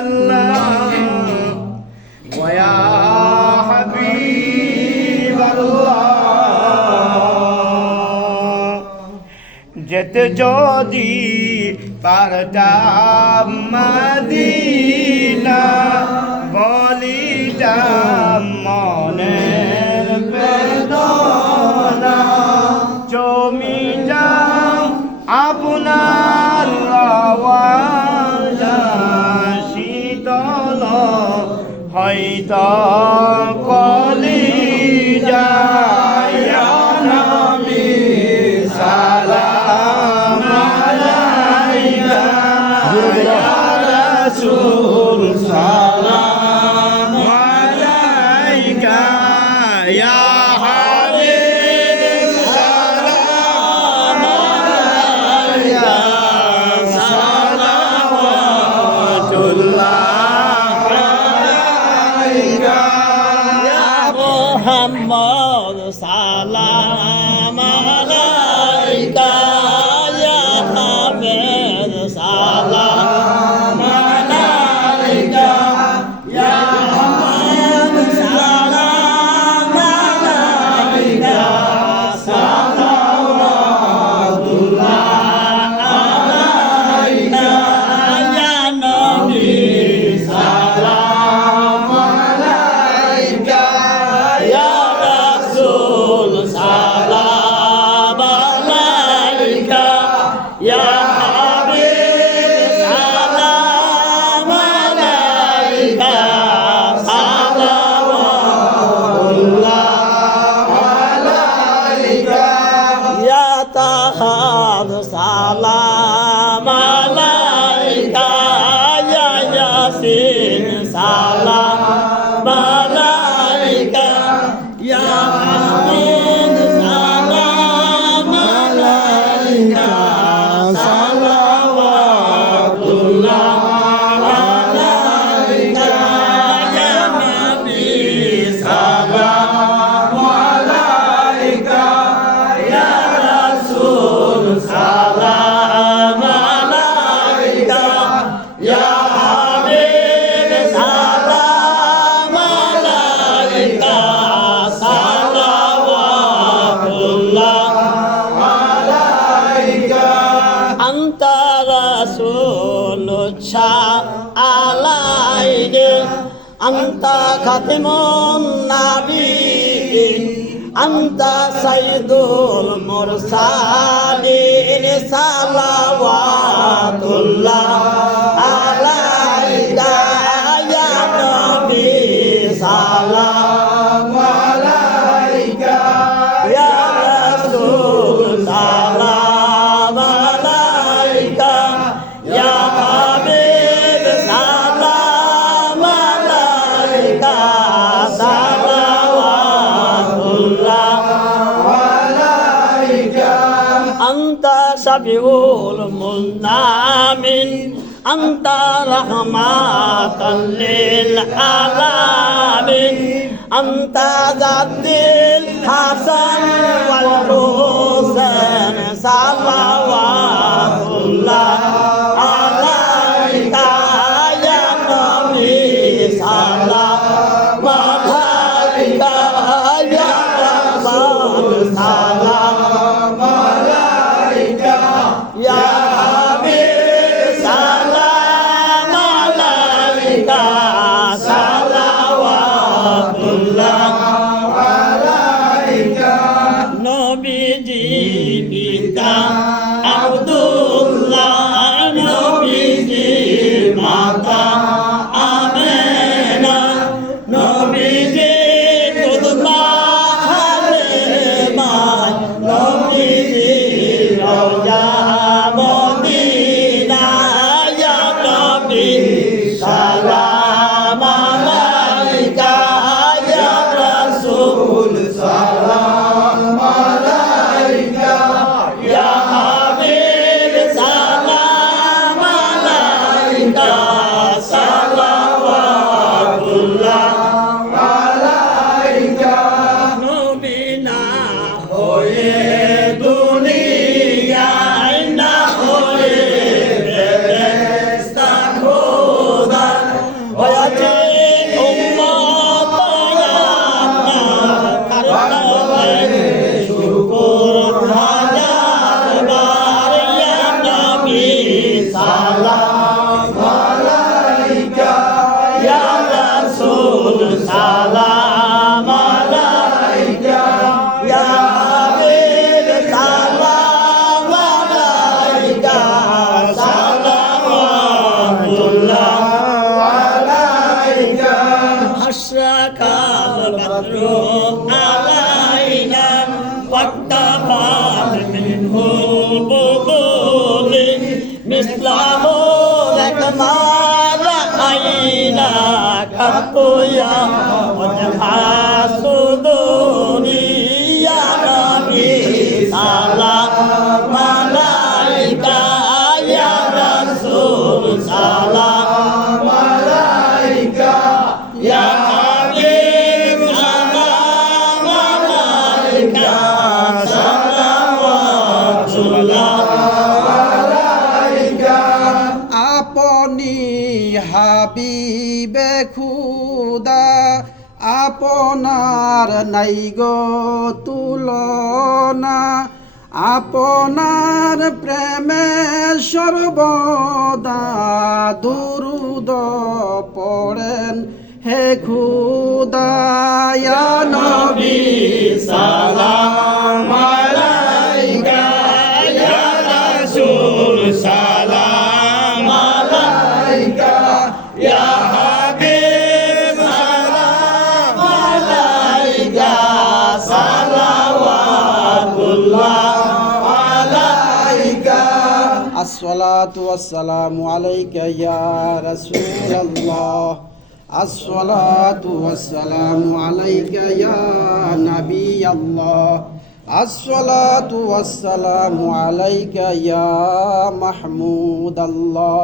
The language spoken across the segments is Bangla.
الله ويا حبيب الله যেতে যদি পারতাম মদিনা বলিতাম মনের বেদনা জমিদাম আপনার আওয়াজ শীতল হয়তো কলিজা ইয়া নবী সালাম আলাইকা ইয়া রাসূল সালাম আলাইকা ইয়া হাবিব সালাম আলাইকা সালাওয়াতুল্লাহ আলাইকা ইয়া মুহাম্মদ সালাম আলাইকা ইয়া হাবিব সালাম আলাইকা ইয়া হাবিব সালাম আলাইকা সালাওয়াতুল্লাহ আলাইকা ইয়া নবী সালাম আলাইকা ইয়া রাসূল সালাম আলাইকা ইয়া হাবিব সালাম আলাইকা সালাওয়াতুল্লাহ আলাইকা ইয়া তাহার সালাম আলাইকা ইয়া ইয়াসিন সালাম আলাইকা ইয়া হামিদ সালাম আলাইকা সালাওয়াতুল্লাহ আলাইকা ইয়া নবী সালাম আলাইকা ইয়া রাসূল সালাম আলাইকা ইয়া হাবিব সালাম আলাইকা সালাওয়াতুল্লাহ আলাইকা আনতা রাসূলুস আলাইহি আনতা খাতিমুন নাবিয়্যিন আনতা সাইয়্যিদুল মুরসালিন সালাওয়াতুল্লাহ আলাইকা ইয়া নবী সালাম আলাইকা ইয়া রাসূল সালাম আলাইকা ইয়া হাবিব সালাম আলাইকা সালাওয়াতুল্লাহ আলাইকা আনতা শাফিউল মুজনামিন আনতা রাহমাতাল লিল আলামিন আনতা জাদ্দিল হাসান ওয়াল হুসাইন সালাওয়াতুল্লাহ আলাইকা ইয়া নবী সালাম আলাইকা ইয়া রাসূল সালাম আলাইকা ইয়া হাবিব সালাম আলাইকা সালাওয়াতুল্লাহ আলাইকা নবীজি পিতা সালাম আলাইকা ইয়া রাসূল সালাম আলাইকা ইয়া হাবিব সালাম আলাইকা সালাওয়াতুল্লাহ আলাইকা আশরাকাল বদরু আলাইনা ওয়াক্তাফাত মিনহুল বুদুল মিসলাহু লাকমা রাআইনা কাতুয়া ওয়াজহাসুদুনি ইয়া নবী সালাম আলাইকা ইয়া রাসূল সালাম আলাইকা ইয়া হাবিব সালাম আলাইকা সালাওয়াতুল্লাহ আপনি হাবিবে খুদা আপনার নাই গো তুলনা আপনার প্রেমে সর্বদা দুরুদ পড়েন হে খুদা ইয়া নবী সালাম আলাইকা ইয়া রাসূল সালাম আলাইকা ইয়া হাবিব সালাম আলাইকা সালাওয়াতুল্লাহ আলাইকা আসসালাতু ওয়াসসালামু আলাইকা ইয়া রাসূলুল্লাহ আসসালাতু ওয়াসসালামু আলাইকা ইয়া নাবিয়াল্লাহ আসসালাতু ওয়াসসালামু আলাইকা ইয়া মাহমুদাল্লাহ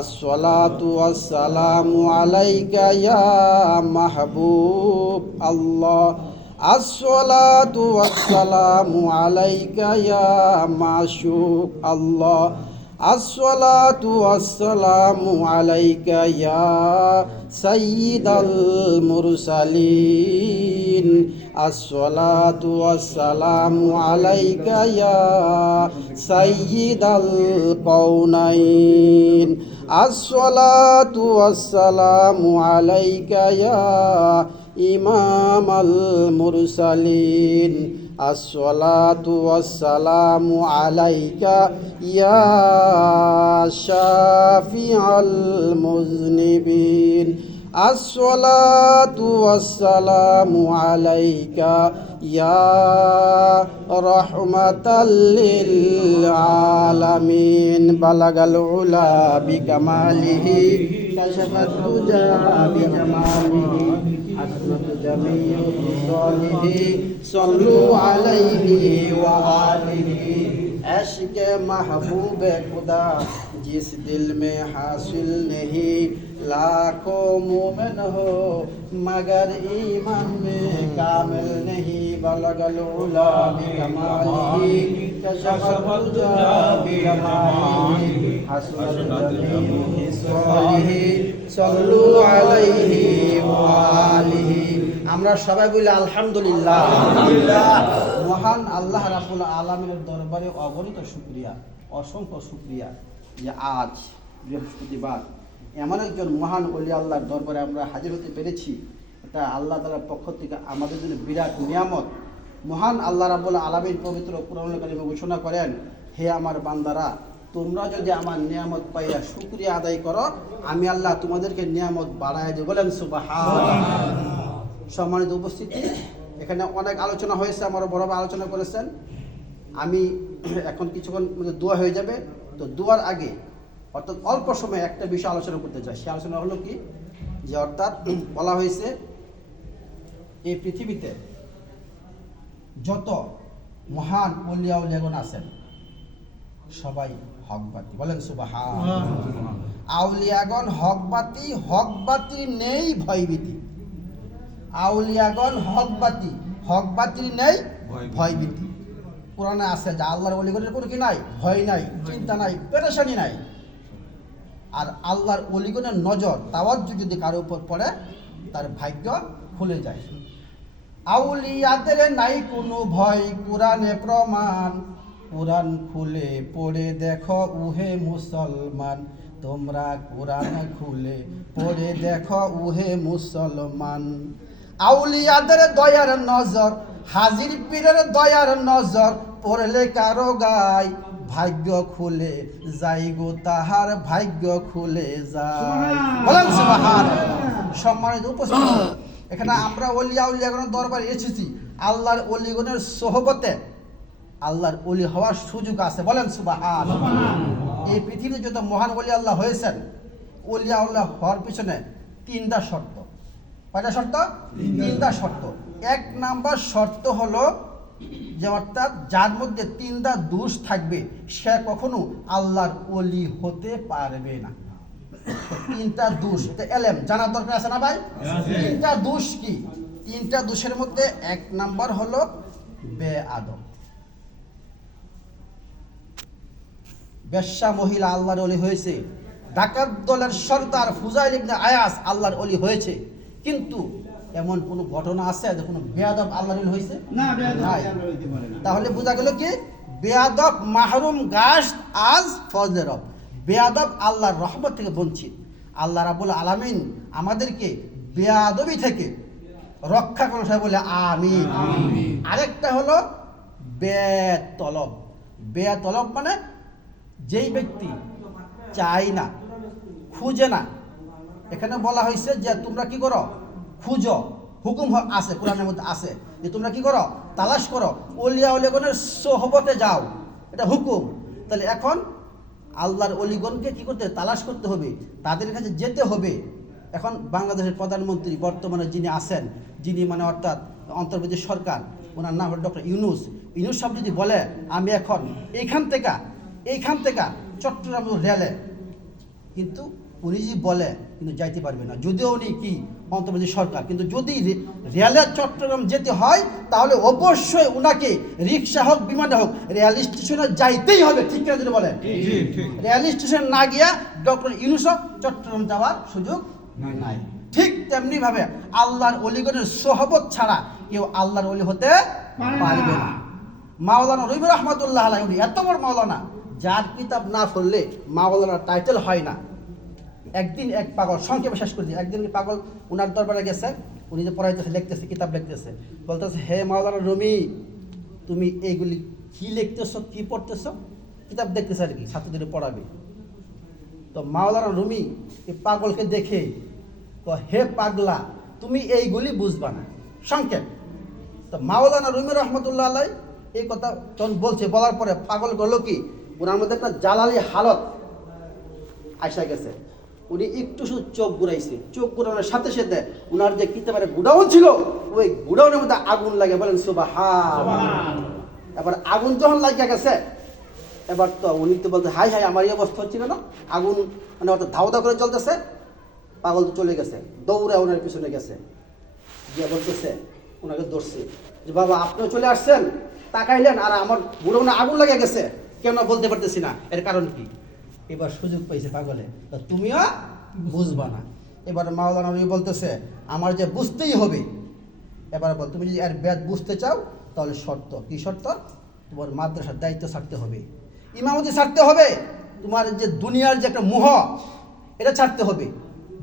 আসসালাতু ওয়াসসালামু আলাইকা ইয়া মাহবুব আল্লাহ আসসালাতু ওয়াসসালামু আলাইকা ইয়া মাশুক আল্লাহ আসসালাতু ওয়াসসালামু আলাইকা ইয়া সাইয়্যিদাল মুরসালিন আসসালাতু ওয়াসসালামু আলাইকা ইয়া সাইয়্যিদাল কাউনাইন আসসালাতু ওয়াসসালামু আলাইকা ইয়া ইমামাল মুরসালিন আসসালাতু ওয়াসসালামু আলাইকা ইয়া শাফিআল মুজনিবিন আসসালাতু ওয়াসসালামু আলাইকা ইয়া রাহমাতাল লিল আলামিন বালাগাল উলা বিকামালিহি কাশাফাত তুজা বিজামালিহি হাসনাত জামিউ সালিহি সল্লু আলাইহি ওয়া আলিহি इश्क़ महबूब खुदा जिस दिल में हासिल नहीं लाखों मोमिन हो मगर ईमान में कामिल नहीं बलगल उला बिकमालिही कशफल जुदा बिकमालिही हसनत जमीउ सालिही सल्लु अलैहि वा आलिहि আমরা সবাই বলি আলহামদুলিল্লাহ। মহান আল্লাহ রাব্বুল আলামিনের দরবারে অগণিত শুকরিয়া, অসংখ্য শুকরিয়া যে আজ বৃহস্পতিবার এমন একজন মহান ওলি আল্লাহর দরবারে আমরা হাজির হতে পেরেছি। এটা আল্লাহ তাআলার পক্ষ থেকে আমাদের জন্য বিরাট নিয়ামত। মহান আল্লাহ রাব্বুল আলামিন পবিত্র কুরআনুল কারীমে ঘোষণা করেন, হে আমার বান্দারা, তোমরা যদি আমার নিয়ামত পাইয়া শুকরিয়া আদায় করো, আমি আল্লাহ তোমাদেরকে নিয়ামত বাড়ায় দেব। বলেন সুবহানাল্লাহ। সম্মানিত উপস্থিতি, এখানে অনেক আলোচনা হয়েছে, আমার বড় আলোচনা করেছেন। আমি এখন কিছুক্ষণ দোয়া হয়ে যাবে, তো দোয়ার আগে অর্থাৎ অল্প সময় একটা বিষয় আলোচনা করতে চাই। সে আলোচনা হলো কি, যে অর্থাৎ বলা হয়েছে এই পৃথিবীতে যত মহান ওলিয়া উলিয়াগণ আছেন সবাই হকবাতি। বলেন সুবহানাল্লাহ। আউলিয়াগণ হকবাতি, হকবাতির নেই ভয়ভীতি। আউলিয়াগণ হকবাতি, হকবাতির নেই ভয়ভীতি। কোরআনে আছে যে আল্লাহর ওলিগণের কোনো কি নাই, ভয় নাই, চিন্তা নাই, পেরেশানি নাই। আর আল্লাহর ওলিগণের নজর তাওয়াজ্জু যদি কারো উপর পড়ে, তার ভাগ্য খুলে যায়। আউলিয়াদের নাই কোনো ভয়, কোরআনে প্রমাণ। কোরআন খুলে পড়ে দেখো উহে মুসলমান, তোমরা কোরআন খুলে পড়ে দেখো উহে মুসলমান। আউলিয়াদের দয়ার নজর, হাজির পীরের দয়ার নজর, পড়লে কারো গায় ভাগ্য খুলে যাই গো তাহার ভাগ্য খুলে যায়। বলেন সুবহানাল্লাহ। সম্মানিত উপস্থিতি, এখানে আমরা ওলিয়া উলিয়াগণের দরবারে এসেছি আল্লাহর ওলিগণের সোহবতে আল্লাহর ওলি হওয়ার সুযোগ আছে। বলেন সুবহানাল্লাহ। এই পৃথিবীতে যত মহান ওলি আল্লাহ হয়েছেন, ওলিয়া আল্লাহ হওয়ার পিছনে তিনটা শর্ত। কয়টা শর্ত? তিনটা শর্ত। এক নাম্বার শর্ত হলো যে অর্থাৎ যার মধ্যে তিনটা দোষ থাকবে সে কখনো আল্লাহর ওলি হতে পারবে না। তিনটা দোষ এলেম জানার দরকার আছে না ভাই? তিনটা দোষ কি? তিনটা দোষের মধ্যে এক নাম্বার হলো বেয়াদব। বেশ্যা মহিলা আল্লাহর ওলি হয়েছে, ডাকাত দলের সর্দার ফুজাইল ইবনে আয়াস আল্লাহর ওলি হয়েছে, কিন্তু এমন কোন ঘটনা আছে যে কোনো বেয়াদব আল্লাহর ওলি হয়েছে? না, নাই। তাহলে বোঝা গেল কি বেয়াদব মাহরুম গাশ আজ ফজলের রব। বেয়াদব আল্লাহর রহমত থেকে বঞ্চিত। আল্লাহ রাব্বুল আলামিন আমাদেরকে বেয়াদবি থেকে রক্ষা করুন, সবাই বলে আমিন। আরেকটা হলো বেতলব। বেতলব মানে যেই ব্যক্তি চাই না, খুঁজে না। এখানে বলা হয়েছে যে তোমরা কি করো? খুঁজো। হুকুম আছে, কোরআনের মধ্যে আছে যে তোমরা কি করো? তালাশ করো, ওলিয়া ওলিগণের সোহবতে যাও, এটা হুকুম। তাহলে এখন আল্লাহর ওলিগণকে কি করতে? তালাশ করতে হবে, তাদের কাছে যেতে হবে। এখন বাংলাদেশের প্রধানমন্ত্রী বর্তমানে যিনি আছেন, যিনি মানে অর্থাৎ অন্তর্বর্তী সরকার, ওনার নাম হল ডক্টর ইউনূস। ইউনূস সাহেব যদি বলে আমি এখন এইখান থেকে চট্টগ্রাম রেলে, কিন্তু উনি যদি বলে কিন্তু যাইতে পারবে না, যদিও উনি কি অন্তর্বর্তী সরকার। কিন্তু যদি রেলে চট্টগ্রাম যেতে হয় তাহলে অবশ্যই উনাকে রিক্সা হোক বিমানে হোক রেল স্টেশনে যাইতেই হবে। ঠিক কিনা যদি বলেন? রেল স্টেশন না গিয়া ডক্টর ইউনূস চট্টগ্রাম যাওয়ার সুযোগ নাই। ঠিক তেমনি ভাবে আল্লাহর ওলিগণের সোহবত ছাড়া কেউ আল্লাহর ওলি হতে পারবে না। মাওলানা রুমি রহমতুল্লাহ আলাইহি উনি এত বড় মাওলানা, যার কিতাব না পড়লে মাওলানার টাইটেল হয় না। একদিন এক পাগল, সংক্ষেপে শেষ করে দিই, একদিন পাগল উনার দরবারে গেছে, উনি যে পড়াইতেছে, লিখতেছে, কিতাব লিখতেছে, বলতেছে হে মাওলানা রুমি, তুমি এইগুলি কি লিখতেছো, কি পড়তেছো? কিতাব দেখতেছে আর কি, ছাত্রদের পড়াবে। তো মাওলানা রুমি এই পাগলকে দেখে হে পাগলা, তুমি এইগুলি বুঝবা না, সংক্ষেপ। তো মাওলানা রুমি রহমতুল্লাহ আলাই এই কথা তখন বলছে, বলার পরে পাগল করলো কি, ওনার মধ্যে একটা জালালি হালত আসা গেছে। উনি একটু শুধু চোখ ঘুরাইছে, চোখ ঘুরানোর সাথে সাথে উনার যে কিতাবের গুডাউন ছিল ওই গুডাউনের মধ্যে আগুন লাগে। বলেন সুবহানাল্লাহ। এবার আগুন যখন লাগিয়া গেছে, এবার তো উনি তো বলতে হাই হাই আমার এই অবস্থা হচ্ছে কেন, আগুন মানে অর্থাৎ ধাও ধাও করে জ্বলতেছে। পাগল তো চলে গেছে, দৌড়ে ওনার পিছনে গেছে, গিয়ে বলতেছে, ওনাকে ধরছে যে বাবা আপনিও চলে আসছেন, তাকাইলেন আর আমার গুডাউনে আগুন লেগে গেছে, কেন বলতে পারতেছি না, এর কারণ কি? এবার সুযোগ পাইছে পাগলে, তুমিও বুঝবা না। এবার মাওলানা রুমি বলতেছে আমার যে বুঝতেই হবে। এবার বল তুমি যদি এর বেদ বুঝতে চাও তাহলে শর্ত কি? শর্ত তোমার মাদ্রাসার দায়িত্ব ছাড়তে হবে, ইমামতি ছাড়তে হবে, তোমার যে দুনিয়ার যে একটা মোহ এটা ছাড়তে হবে,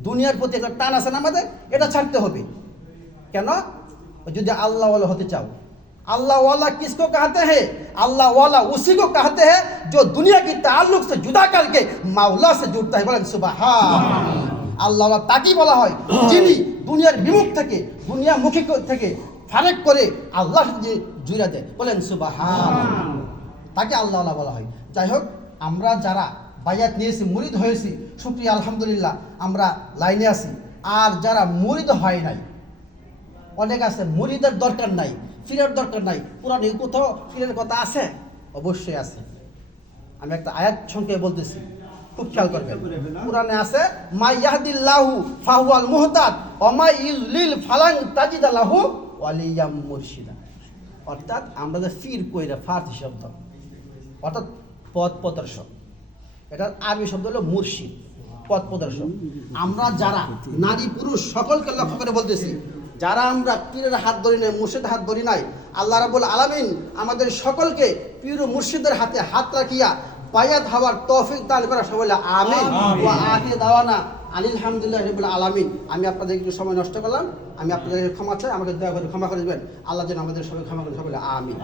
দুনিয়ার প্রতি একটা টান আছে না আমাদের, এটা ছাড়তে হবে। কেন? যদি আল্লাহ ওয়ালা হতে চাও। अल्लाह वाला किसको कहते हैं? अल्लाह वाला उसी को कहते हैं जो दुनिया की ताल्लुक से जुदा करके मौला से जुड़ता है। बोलें सुबहान। আল্লাহ তাকেই বলা হয় যিনি দুনিয়ার বিমুখ থেকে দুনিয়ামুখী থেকে ফারেক করে আল্লাহর সাথে জুড়ে দেয়। বলেন সুবহান। তাকে আল্লাহ বলা হয়। যাই হোক, আমরা যারা বায়াত নিয়েছি, মুরিদ হয়েছি, শুকরিয়া আলহামদুলিল্লাহ, আমরা লাইনে আছি। আর যারা মুরিদ হয় নাই, অনেক আছে মুরিদের দরকার নাই, ফিরের দরকার নাই। কোরআনে কোথাও ফিরের কথা আছে? অবশ্যই আছে। আমি একটা আয়াত সংখ্যায় বলতেছি, খুব খেয়াল করবেন। কোরআনে আছে মা ইয়াহদিল্লাহু ফাহুয়াল মুহতাদ ওয়া মা ইউযলিল ফালান তাজিদ লাহু ওয়ালিয়াম মুরশিদা। অর্থাৎ আমরা যে ফির কইরা ফারসি শব্দ, অর্থাৎ পথ প্রদর্শক। এটার আরবি শব্দ হলো মুর্শিদ, পথ প্রদর্শক। আমরা যারা নারী পুরুষ সকলকে লক্ষ্য করে বলতেছি, যারা আমরা পীরের হাত ধরি নাই, মুর্শিদের হাত ধরি নাই, আল্লাহ রাব্বুল আলামিন আমাদের সকলকে পীর ও মুর্শিদের হাতে হাত রাখিয়া বায়াত হওয়ার তৌফিক দান করা, সবাই বলে আমিন। ওয়া আখির দাওয়ানা আলহামদুলিল্লাহি রাব্বিল আলামিন। আমি আপনাদের একটু সময় নষ্ট করলাম, আমি আপনাদের ক্ষমা চাই, আমাকে দয়া করে ক্ষমা করে দেবেন। আল্লাহ যেন আমাদের সবাই ক্ষমা করেন, সবাই বলে আমিন।